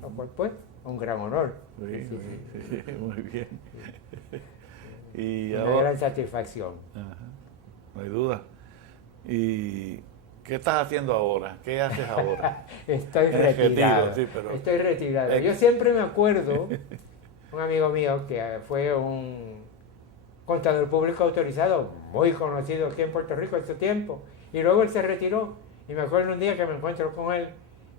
lo cual pues un gran honor. Sí, muy bien. Y una ahora, gran satisfacción. ajá, no hay duda. ¿Y qué estás haciendo ahora? ¿Qué haces ahora? Estoy En el retirado. retiro, sí, pero- Estoy retirado. Yo siempre me acuerdo, un amigo mío que fue un contador público autorizado, muy conocido aquí en Puerto Rico en su tiempo, y luego él se retiró. Y me acuerdo un día que me encuentro con él.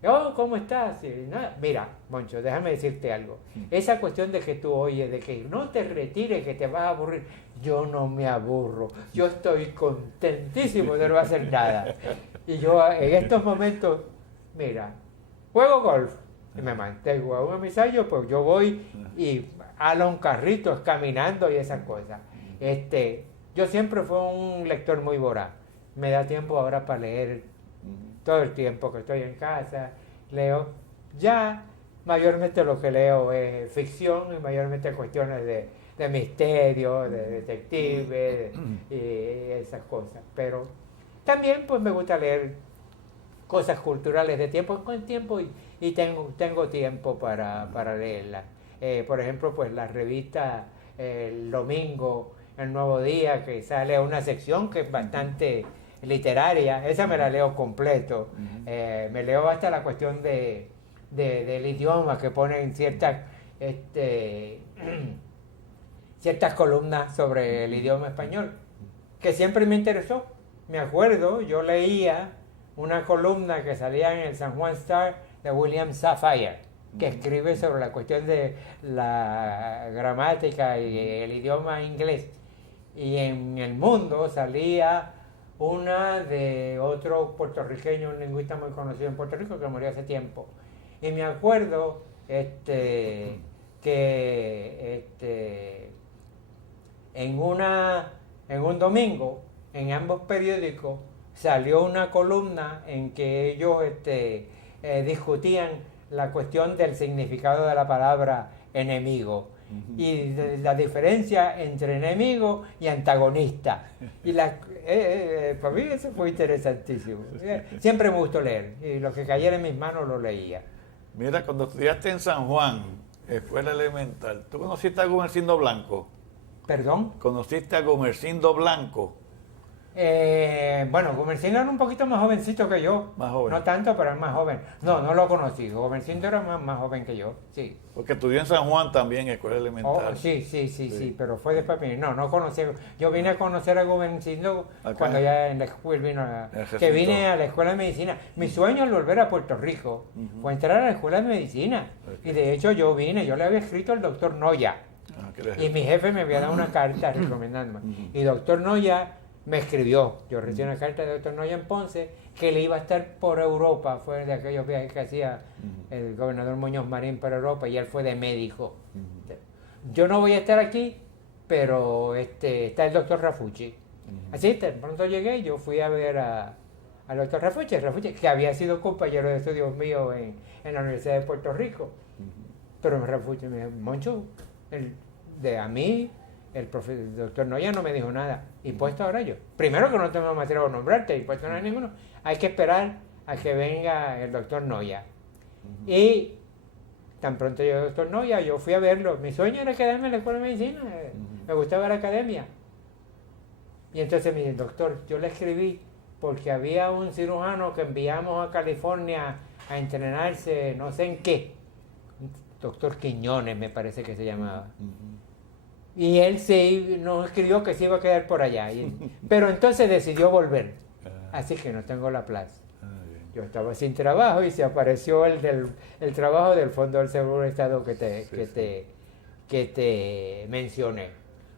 Oh, ¿cómo estás? Y nada, mira, Moncho, déjame decirte algo. Esa cuestión de que tú oyes, de que no te retires, que te vas a aburrir, yo no me aburro. Yo estoy contentísimo de no hacer nada. Y yo en estos momentos, mira, juego golf y me mantengo a un emisario, pues yo voy y halo un carrito caminando y esas cosas. Yo siempre fui un lector muy voraz. Me da tiempo ahora para leer todo el tiempo que estoy en casa, leo. Ya mayormente lo que leo es ficción y mayormente cuestiones de misterio, de detective y esas cosas. Pero también pues me gusta leer cosas culturales de tiempo en tiempo y tengo tiempo para leerlas. Por ejemplo, pues la revista El Domingo, El Nuevo Día, que sale una sección que es bastante literaria, esa me la leo completo. Me leo hasta la cuestión del idioma, que ponen ciertas columnas sobre el idioma español, que siempre me interesó. Me acuerdo, yo leía una columna que salía en el San Juan Star de William Safire, que escribe sobre la cuestión de la gramática y el idioma inglés. Y en El Mundo salía una de otro puertorriqueño, un lingüista muy conocido en Puerto Rico que murió hace tiempo. Y me acuerdo que en un domingo, en ambos periódicos, salió una columna en que ellos discutían la cuestión del significado de la palabra enemigo y la diferencia entre enemigo y antagonista. Y para mí eso fue interesantísimo. Siempre me gustó leer y lo que cayera en mis manos lo leía. Mira, cuando estudiaste en San Juan, escuela elemental, ¿tú conociste a Gumersindo Blanco? ¿Perdón? ¿Conociste a Gumersindo Blanco? Bueno, Gumersindo era un poquito más jovencito que yo. Más joven. No tanto, pero es más joven. No lo conocí. Gumersindo era más joven que yo, sí. Porque estudió en San Juan también, escuela elemental. Oh, sí, pero fue después mío. No conocí. Yo vine a conocer a Gumersindo cuando ya en la escuela que vine a la escuela de medicina. Mi sueño es volver a Puerto Rico, fue entrar a la escuela de medicina. Y de hecho yo le había escrito al doctor Noya. Y mi jefe me había dado una carta recomendándome. Y doctor Noya me escribió, yo recibí una carta de doctor Noya en Ponce, que le iba a estar por Europa, fue de aquellos viajes que hacía el gobernador Muñoz Marín para Europa, y él fue de médico. Yo no voy a estar aquí, pero está el doctor Rafucci. Así, de pronto llegué, yo fui a ver al doctor Rafucci, que había sido compañero de estudios mío en la Universidad de Puerto Rico. Pero Rafucci me dijo, Moncho, a mí el doctor Noya no me dijo nada. ¿Y puesto ahora yo? Primero que no tengo material para nombrarte, y puesto no hay ninguno. Hay que esperar a que venga el doctor Noya. Y tan pronto llegó el doctor Noya, yo fui a verlo. Mi sueño era quedarme en la escuela de medicina. Me gustaba la academia. Y entonces me dice, doctor, yo le escribí porque había un cirujano que enviamos a California a entrenarse, no sé en qué. Doctor Quiñones me parece que se llamaba. Y él nos escribió que se iba a quedar por allá. Pero entonces decidió volver. Así que no tengo la plaza. Yo estaba sin trabajo y se apareció el trabajo del Fondo del Seguro del Estado que te mencioné.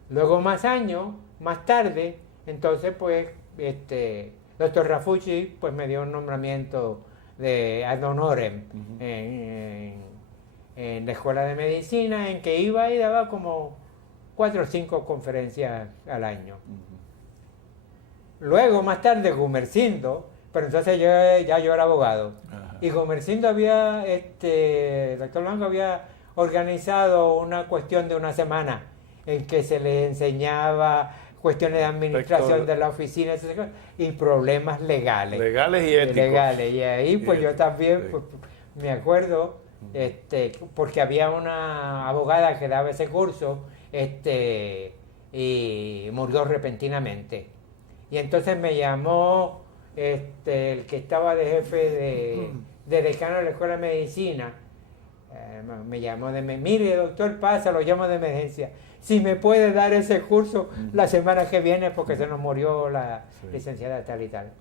Luego más años, más tarde, entonces pues doctor Rafucci pues me dio un nombramiento de ad honorem en la escuela de medicina, en que iba y daba como 4 o 5 conferencias al año. Luego, más tarde, Gumersindo, pero entonces yo era abogado. Ajá. Y Gumersindo doctor Blanco había organizado una cuestión de una semana en que se le enseñaba cuestiones de administración de la oficina y problemas legales. Legales y éticos. Legales. Y ahí pues yo también me acuerdo, porque había una abogada que daba ese curso, y murió repentinamente. Y entonces me llamó el que estaba de jefe de decano de la Escuela de Medicina, me llamó mire doctor, pasa, lo llamo de emergencia. Si me puede dar ese curso la semana que viene porque se nos murió la licenciada tal y tal.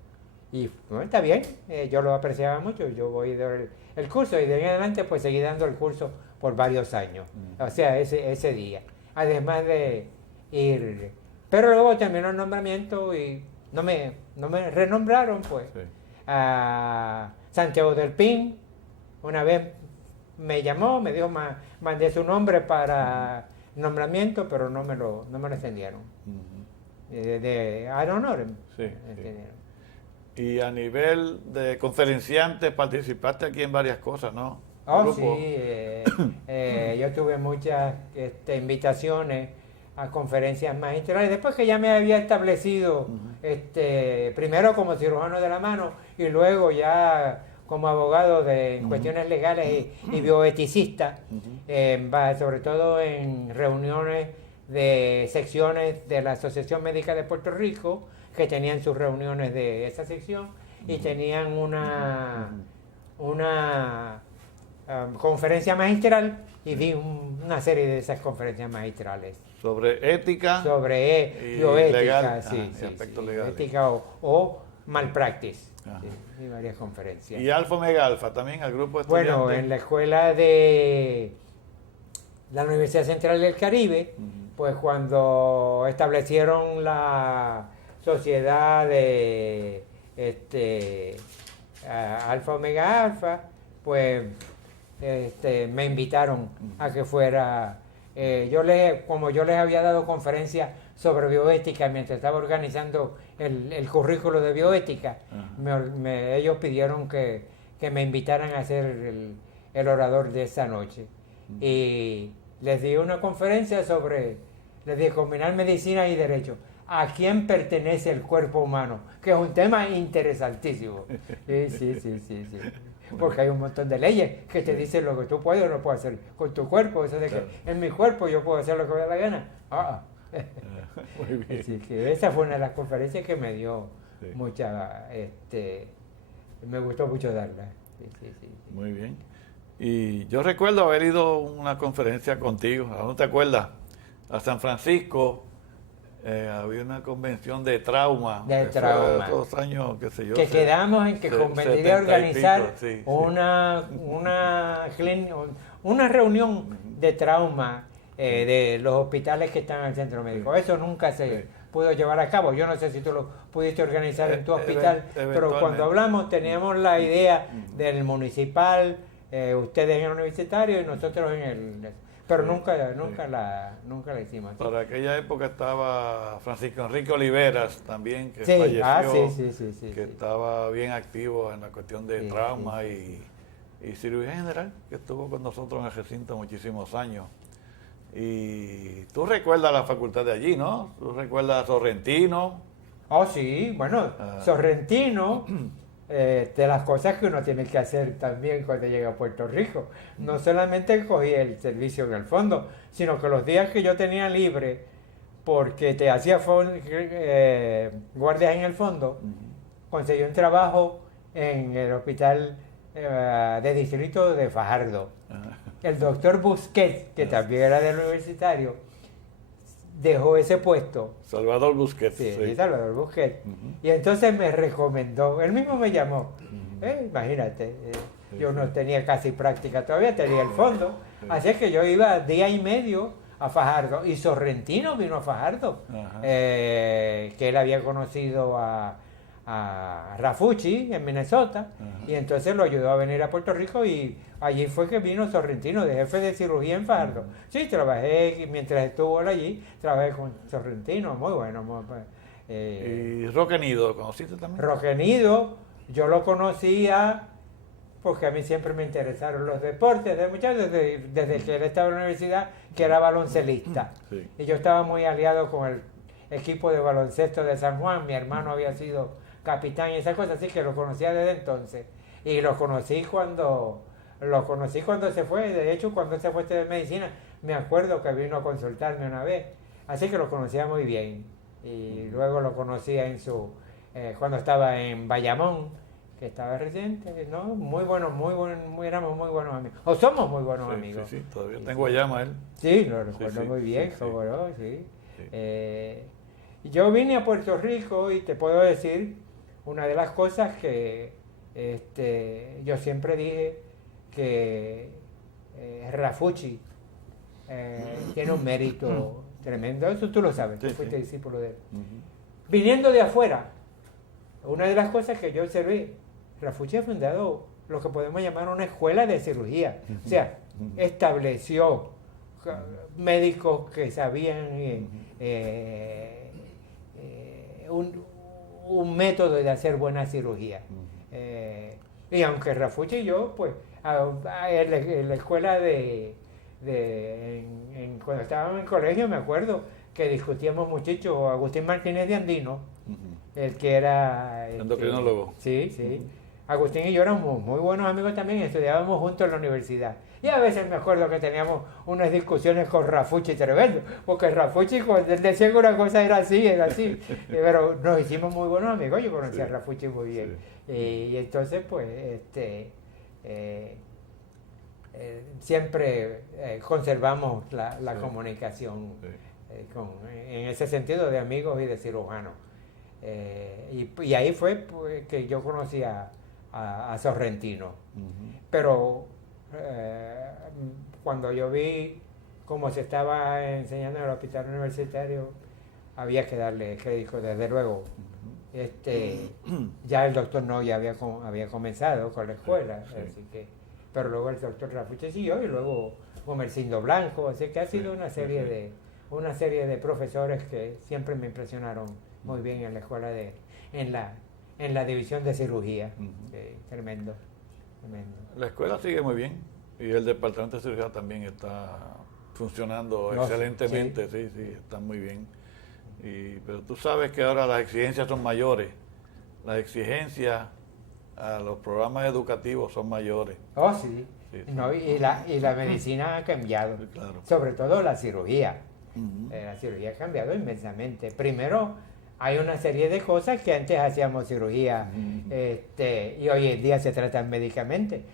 Y bueno, está bien, yo lo apreciaba mucho, yo voy a dar el curso y de ahí en adelante pues seguí dando el curso por varios años, o sea, ese día. Además de ir, pero luego terminó el nombramiento y no me renombraron pues. Sí. A Santiago del Pin, una vez me llamó, me dijo, mandé su nombre para nombramiento, pero no me lo extendieron. De ad honorem. Sí, Y a nivel de conferenciante participaste aquí en varias cosas, ¿no? Oh, sí, yo tuve muchas invitaciones a conferencias magistrales, después que ya me había establecido, primero como cirujano de la mano y luego ya como abogado en cuestiones legales y bioeticista, sobre todo en reuniones de secciones de la Asociación Médica de Puerto Rico, que tenían sus reuniones de esa sección y tenían una conferencia magistral y di una serie de esas conferencias magistrales. Sobre ética. Sobre bioética, legal, sí, aspectos legales. Ética o malpractice. Sí, y varias conferencias. ¿Y Alfa Omega Alfa también, al grupo de estudiantes? Bueno, en la escuela de la Universidad Central del Caribe, pues cuando establecieron la sociedad de Alfa Omega Alfa, pues me invitaron a que fuera. Como yo les había dado conferencias sobre bioética mientras estaba organizando el currículo de bioética, ellos pidieron que me invitaran a ser el orador de esa noche. Y les di una conferencia les di combinar medicina y derecho. ¿A quién pertenece el cuerpo humano? Que es un tema interesantísimo. Sí. Porque hay un montón de leyes que te dicen lo que tú puedes o no puedes hacer con tu cuerpo. Eso de que en mi cuerpo yo puedo hacer lo que me da la gana. Muy bien. Así que esa fue una de las conferencias que me dio mucha... me gustó mucho darla. Sí. Muy bien. Y yo recuerdo haber ido a una conferencia contigo, ¿no te acuerdas? A San Francisco. Había una convención de trauma. De trauma. Hace 2 años, qué sé yo. Que quedamos en que convendría organizar una reunión de trauma de los hospitales que están en el centro médico. Eso nunca se pudo llevar a cabo. Yo no sé si tú lo pudiste organizar en tu hospital, pero cuando hablamos teníamos la idea del municipal, ustedes en el universitario y nosotros en el... Pero nunca la hicimos. Para aquella época estaba Francisco Enrique Oliveras también, que falleció, que estaba bien activo en la cuestión de trauma y cirugía general, que estuvo con nosotros en el recinto muchísimos años. Y tú recuerdas la facultad de allí, ¿no? Tú recuerdas a Sorrentino. Oh, sí, bueno, Sorrentino... de las cosas que uno tiene que hacer también cuando llega a Puerto Rico. No solamente cogí el servicio en el fondo, sino que los días que yo tenía libre, porque te hacía guardias en el fondo, conseguí un trabajo en el hospital de distrito de Fajardo. El doctor Busquets, que también era del universitario, dejó ese puesto. Salvador Busquets. Sí, Salvador Busquets. Y entonces me recomendó, él mismo me llamó. Imagínate, yo no tenía casi práctica todavía, tenía el fondo. Así que yo iba día y medio a Fajardo. Y Sorrentino vino a Fajardo, que él había conocido a Rafucci en Minnesota. Y entonces lo ayudó a venir a Puerto Rico y allí fue que vino Sorrentino de jefe de cirugía en Fajardo. Sí, trabajé, mientras estuvo allí, trabajé con Sorrentino, muy bueno. ¿Y Roque Nido lo conociste también? Roque Nido, yo lo conocía porque a mí siempre me interesaron los deportes, desde que él estaba en la universidad, que era baloncelista. Y yo estaba muy aliado con el equipo de baloncesto de San Juan, mi hermano había sido capitán y esas cosas, así que lo conocía desde entonces. Y lo conocí cuando se fue, de hecho cuando se fue a estudiar medicina, me acuerdo que vino a consultarme una vez, así que lo conocía muy bien. Y luego lo conocía en cuando estaba en Bayamón, que estaba reciente, ¿no? Éramos muy buenos amigos. O somos muy buenos Sí, amigos. sí, todavía tengo a llama él. Sí, lo recuerdo sí, muy bien, sí, cómo no, sí. Sí. Yo vine a Puerto Rico y te puedo decir, una de las cosas que yo siempre dije que Rafucci tiene un mérito tremendo, eso tú lo sabes, Sí, tú fuiste sí. discípulo de él. Ujú. Viniendo de afuera, una de las cosas que yo observé, Rafucci ha fundado lo que podemos llamar una escuela de cirugía, o sea, estableció médicos que sabían un método de hacer buena cirugía. Y aunque Rafucci y yo, pues, en la escuela cuando estábamos en el colegio, me acuerdo que discutíamos muchísimo, Agustín Martínez de Andino, el que era... Endocrinólogo. Sí, sí. Agustín y yo éramos muy buenos amigos también, estudiábamos juntos en la universidad. Y a veces me acuerdo que teníamos unas discusiones con Rafucci tremendo, porque Rafucci cuando él decía que una cosa era así, pero nos hicimos muy buenos amigos, yo conocía a Rafucci muy bien. Sí. Y entonces, pues, siempre conservamos la comunicación en ese sentido de amigos y de cirujanos. Y ahí fue pues, que yo conocí a Sorrentino. Pero cuando yo vi cómo se estaba enseñando en el hospital universitario, había que darle crédito, desde luego. Ya el doctor Noya había comenzado con la escuela, así que, pero luego el doctor Rafucci siguió y luego Gomercindo Blanco, así que ha sido una serie de profesores que siempre me impresionaron muy bien en la escuela en la división de cirugía. Tremendo. La escuela sigue muy bien y el departamento de cirugía también está funcionando excelentemente, sí, está muy bien. Pero tú sabes que ahora las exigencias son mayores, las exigencias a los programas educativos son mayores. Oh, sí. No, y la medicina ha cambiado, Claro. sobre todo la cirugía. La cirugía ha cambiado inmensamente. Primero, hay una serie de cosas que antes hacíamos cirugía y hoy en día se tratan médicamente.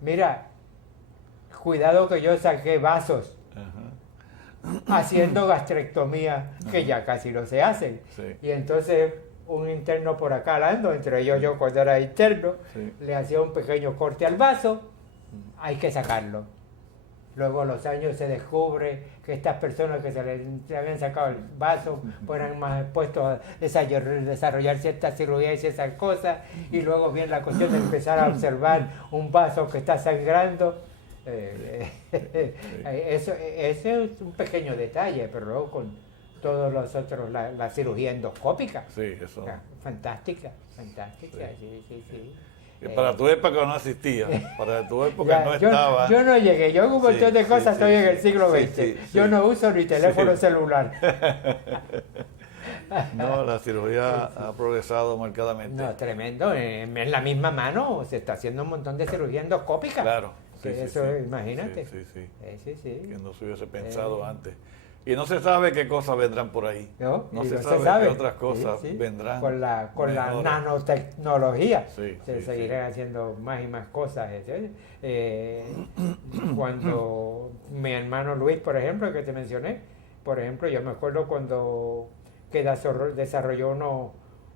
Mira, cuidado que yo saqué vasos haciendo gastrectomía, que ya casi no se hacen. Y entonces un interno por acá hablando, entre ellos yo cuando era interno, le hacía un pequeño corte al vaso, hay que sacarlo. Luego a los años se descubre que estas personas que se habían sacado el vaso fueran más expuestos a desarrollar ciertas cirugías y ciertas cosas, y luego viene la cuestión de empezar a observar un vaso que está sangrando. Eso es un pequeño detalle, pero luego con todos los otros, la cirugía endoscópica. Sí, eso. Fantástica, sí. Que para tu época no existía, para tu época no estaba. Yo no llegué, yo en un montón de cosas estoy en el siglo XX. Yo no uso ni teléfono celular. No, la cirugía ha progresado marcadamente. No, tremendo. En la misma mano se está haciendo un montón de cirugía endoscópica. Claro. Imagínate. Sí. Sí. Que no se hubiese pensado antes. Y no se sabe qué cosas vendrán por ahí. No se sabe qué otras cosas vendrán. Con la nanotecnología se sí. seguirán haciendo más y más cosas. Cuando mi hermano Luis, por ejemplo, que te mencioné, por ejemplo, yo me acuerdo cuando desarrolló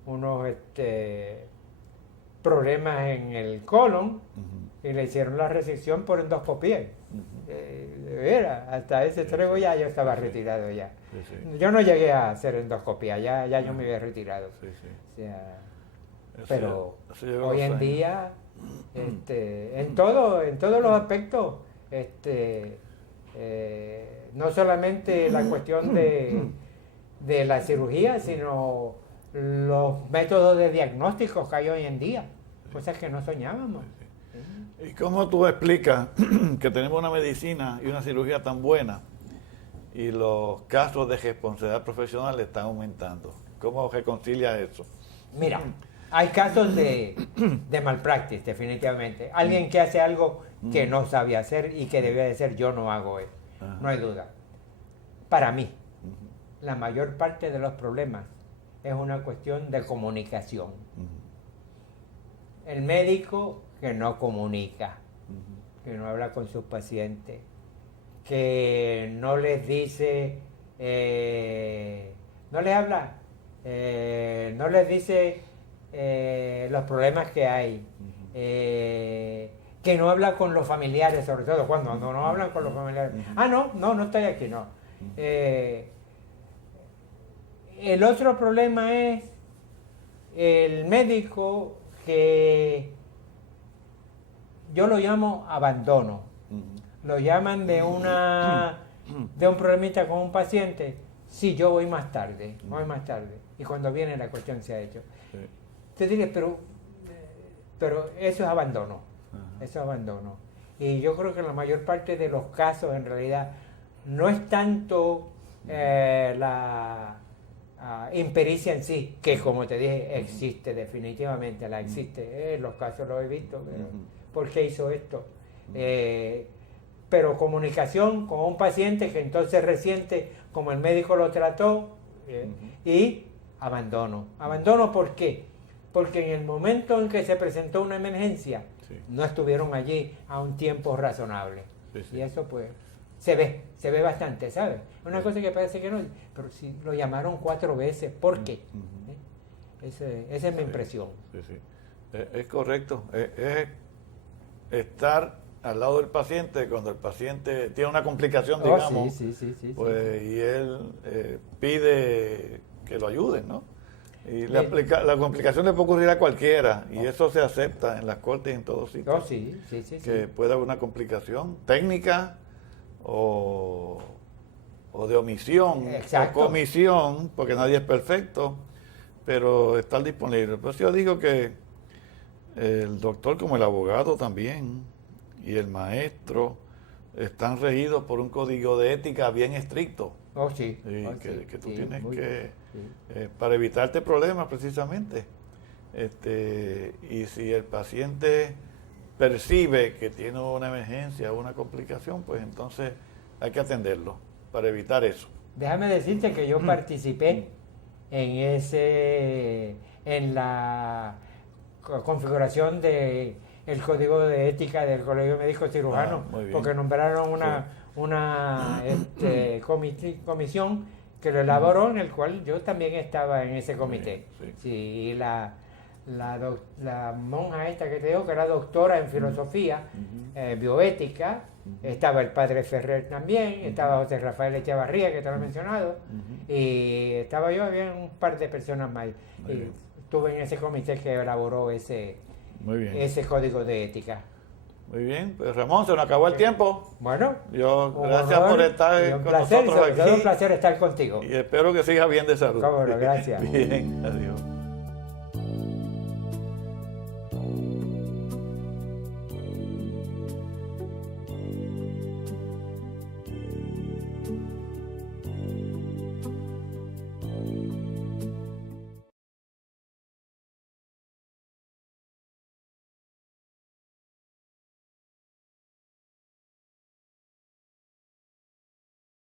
unos problemas en el colon y le hicieron la resección por endoscopía. Hasta ese extremo ya yo estaba retirado ya. Yo no llegué a hacer endoscopía, ya yo me había retirado. O sea, pero hoy en día, en todos los aspectos, no solamente la cuestión de la cirugía, sino los métodos de diagnóstico que hay hoy en día, cosas que no soñábamos. ¿Y cómo tú explicas que tenemos una medicina y una cirugía tan buena y los casos de responsabilidad profesional están aumentando? ¿Cómo reconcilia eso? Mira, hay casos de malpractice, definitivamente. Alguien que hace algo que no sabe hacer y que debe de hacer, yo no hago eso. No hay duda. Para mí, la mayor parte de los problemas es una cuestión de comunicación. El médico que no comunica, que no habla con sus pacientes, que no les dice, no les habla, no les dice los problemas que hay, que no habla con los familiares, sobre todo cuando no hablan con los familiares. No estoy aquí, no. El otro problema es el médico que yo lo llamo abandono. Lo llaman de un problemita con un paciente. Sí, yo voy más tarde. Y cuando viene la cuestión se ha hecho. Te diré, pero eso es abandono. Eso es abandono. Y yo creo que la mayor parte de los casos en realidad no es tanto la impericia en sí, que como te dije, existe definitivamente, la existe. Los casos los he visto. ¿Por qué hizo esto? Pero comunicación con un paciente que entonces resiente como el médico lo trató y abandono. ¿Abandono por qué? Porque en el momento en que se presentó una emergencia, no estuvieron allí a un tiempo razonable. Y eso pues se ve bastante, ¿sabes? Una cosa que parece que no, pero si lo llamaron 4 veces, ¿por qué? Esa es mi impresión. Es correcto. Es estar al lado del paciente cuando el paciente tiene una complicación, digamos, pues, y él pide que lo ayuden, ¿no? Y la complicación le puede ocurrir a cualquiera, y eso se acepta en las cortes y en todos sitios. Que pueda haber una complicación técnica o de omisión o comisión, porque nadie es perfecto, pero estar disponible. Pues yo digo que el doctor, como el abogado también, y el maestro, están regidos por un código de ética bien estricto. Que tú tienes que, para evitarte problemas precisamente. Y si el paciente percibe que tiene una emergencia o una complicación, pues entonces hay que atenderlo para evitar eso. Déjame decirte que yo participé en la configuración de el código de ética del Colegio Médico Cirujano, porque nombraron una comisión que lo elaboró, en el cual yo también estaba en ese comité. Y la monja esta que te digo, que era doctora en filosofía, bioética, estaba el padre Ferrer también, estaba José Rafael Echevarría, que te lo he mencionado, y estaba yo, había un par de personas más. Y estuve en ese comité que elaboró ese código de ética. Muy bien, pues Ramón, se nos acabó el tiempo. Bueno, gracias por estar con nosotros aquí. Es un placer estar contigo. Y espero que sigas bien de salud. Cómo no, gracias. Bien, adiós.